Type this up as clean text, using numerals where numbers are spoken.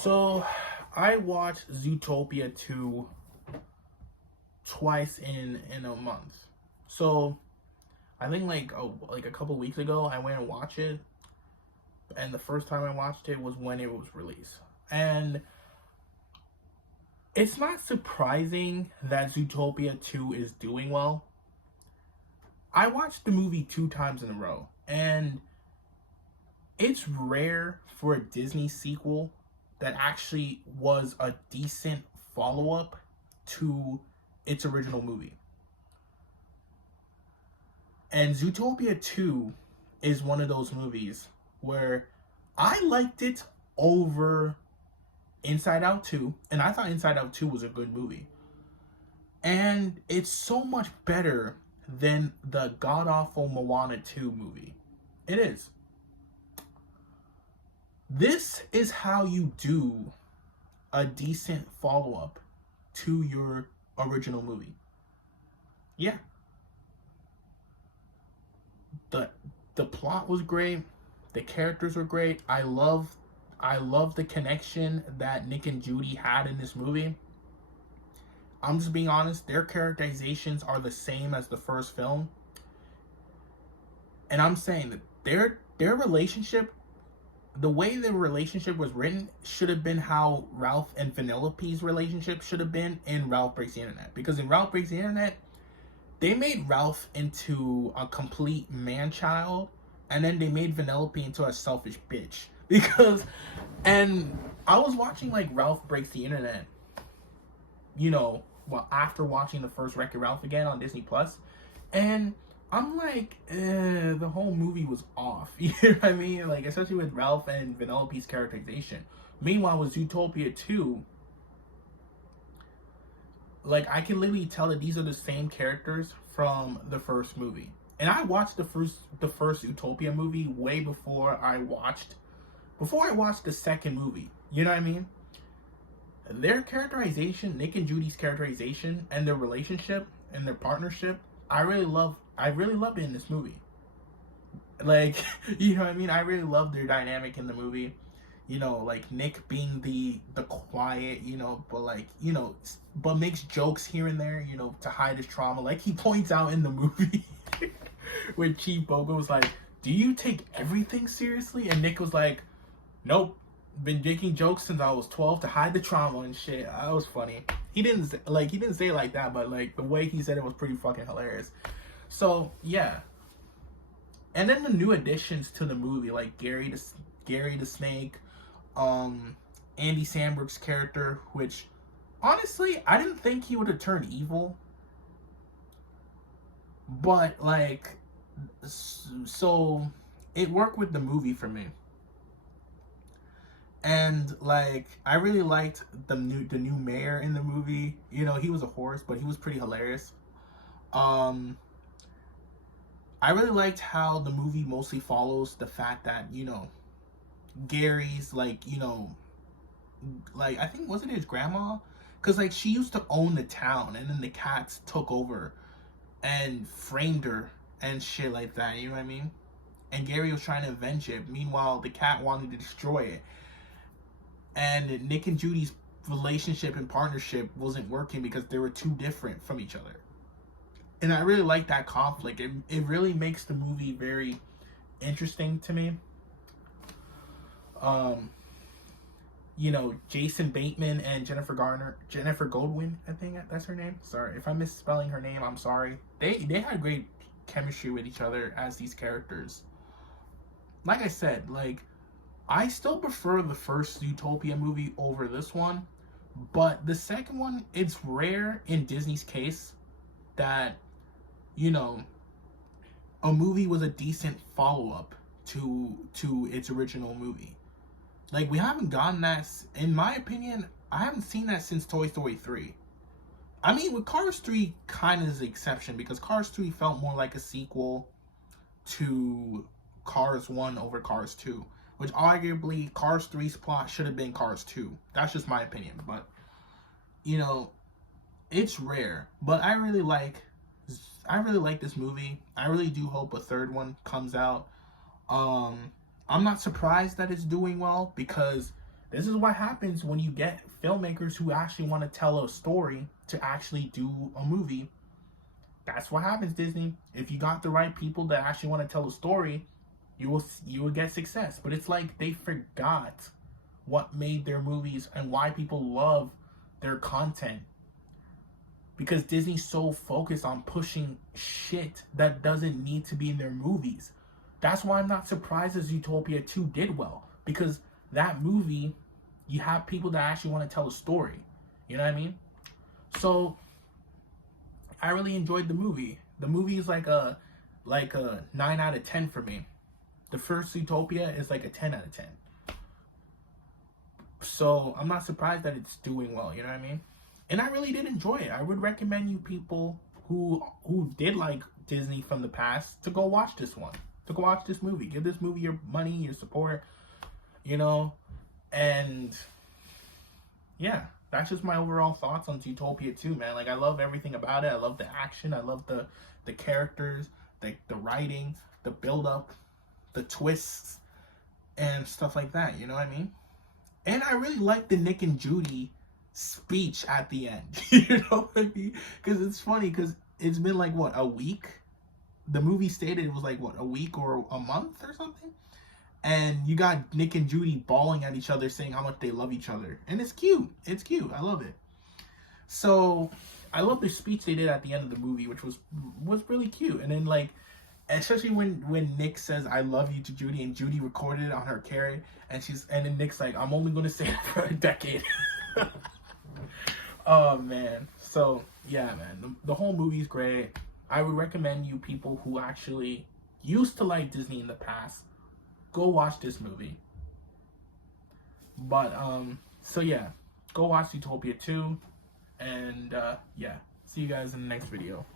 So, I watched Zootopia 2 twice in a month. So, I think like a couple weeks ago I went and watched it, and the first time I watched it was when it was released. And it's not surprising that Zootopia 2 is doing well. I watched the movie 2 times in a row, and it's rare for a Disney sequel that actually was a decent follow up to its original movie. And Zootopia 2 is one of those movies where I liked it over Inside Out 2, and I thought Inside Out 2 was a good movie. And it's so much better than the god awful Moana 2 movie. It is. This is how you do a decent follow up to your original movie. Yeah. The the plot was great. The characters were great. I love the connection that Nick and Judy had in this movie. I'm just being honest, their characterizations are the same as the first film. And I'm saying that their relationship, the way the relationship was written, should have been how Ralph and Vanellope's relationship should have been in Ralph Breaks the Internet. Because in Ralph Breaks the Internet, they made Ralph into a complete man child, and then they made Vanellope into a selfish bitch. Because, and I was watching like Ralph Breaks the Internet, after watching the first Wreck-It Ralph again on Disney Plus, and I'm like, the whole movie was off. You know what I mean? Like, especially with Ralph and Vanellope's characterization. Meanwhile, with Zootopia 2, like, I can literally tell that these are the same characters from the first movie. And I watched the first Zootopia movie way before I watched the second movie. You know what I mean? Their characterization, Nick and Judy's characterization, and their relationship and their partnership, I really loved it in this movie. Like, you know what I mean? I really loved their dynamic in the movie. Like Nick being the quiet, but makes jokes here and there, to hide his trauma. Like he points out in the movie where Chief Bogo was like, "Do you take everything seriously?" And Nick was like, "Nope. Been making jokes since I was 12 to hide the trauma and shit." That was funny. He didn't say it like that, but like the way he said it was pretty fucking hilarious. So yeah. And then the new additions to the movie, like Gary the Snake, Andy Samberg's character, which honestly I didn't think he would have turned evil, but like, so it worked with the movie for me. And like, I really liked the new mayor in the movie. He was a horse, but he was pretty hilarious. I really liked how the movie mostly follows the fact that Gary's like, like, I think, was it his grandma? Because like she used to own the town, and then the cats took over and framed her and shit like that. You know what I mean? And Gary was trying to avenge it. Meanwhile, the cat wanted to destroy it. And Nick and Judy's relationship and partnership wasn't working because they were too different from each other. And I really like that conflict. It really makes the movie very interesting to me. Jason Bateman and Jennifer Goldwyn, I think that's her name. Sorry if I'm misspelling her name. I'm sorry. They had great chemistry with each other as these characters. Like I said, like, I still prefer the first Zootopia movie over this one, but the second one, it's rare in Disney's case that, a movie was a decent follow-up to its original movie. Like, we haven't gotten that, in my opinion, I haven't seen that since Toy Story 3. I mean, with Cars 3 kind of is the exception, because Cars 3 felt more like a sequel to Cars 1 over Cars 2. Which arguably Cars 3's plot should have been Cars 2. That's just my opinion. But, it's rare. But I really like this movie. I really do hope a third one comes out. I'm not surprised that it's doing well, because This is what happens when you get filmmakers who actually want to tell a story to actually do a movie. That's what happens, Disney. If you got the right people that actually want to tell a story, you will get success. But it's like they forgot what made their movies and why people love their content. Because Disney's so focused on pushing shit that doesn't need to be in their movies. That's why I'm not surprised that Zootopia 2 did well. Because that movie, you have people that actually want to tell a story. You know what I mean? So I really enjoyed the movie. The movie is like a 9 out of 10 for me. The first Zootopia is like a 10 out of 10. So I'm not surprised that it's doing well, you know what I mean? And I really did enjoy it. I would recommend you people who did like Disney from the past to go watch this one. To go watch this movie. Give this movie your money, your support, you know? And yeah, that's just my overall thoughts on Zootopia 2, man. Like, I love everything about it. I love the action. I love the characters, the writing, the build-up, the twists, and stuff like that, you know what I mean? And I really like the Nick and Judy speech at the end, you know what I mean? Because it's funny, because it's been like, what, a week? The movie stated it was like, what, a week or a month or something? And you got Nick and Judy bawling at each other, saying how much they love each other. And it's cute. It's cute. I love it. So, I love the speech they did at the end of the movie, which was really cute. And then, like, especially when Nick says "I love you" to Judy, and Judy recorded it on her carrot, and then Nick's like, "I'm only gonna say it for a decade." Oh man. So yeah, man, the whole movie's great. I would recommend you people who actually used to like Disney in the past, go watch this movie. But so yeah, go watch Zootopia 2, and yeah, see you guys in the next video.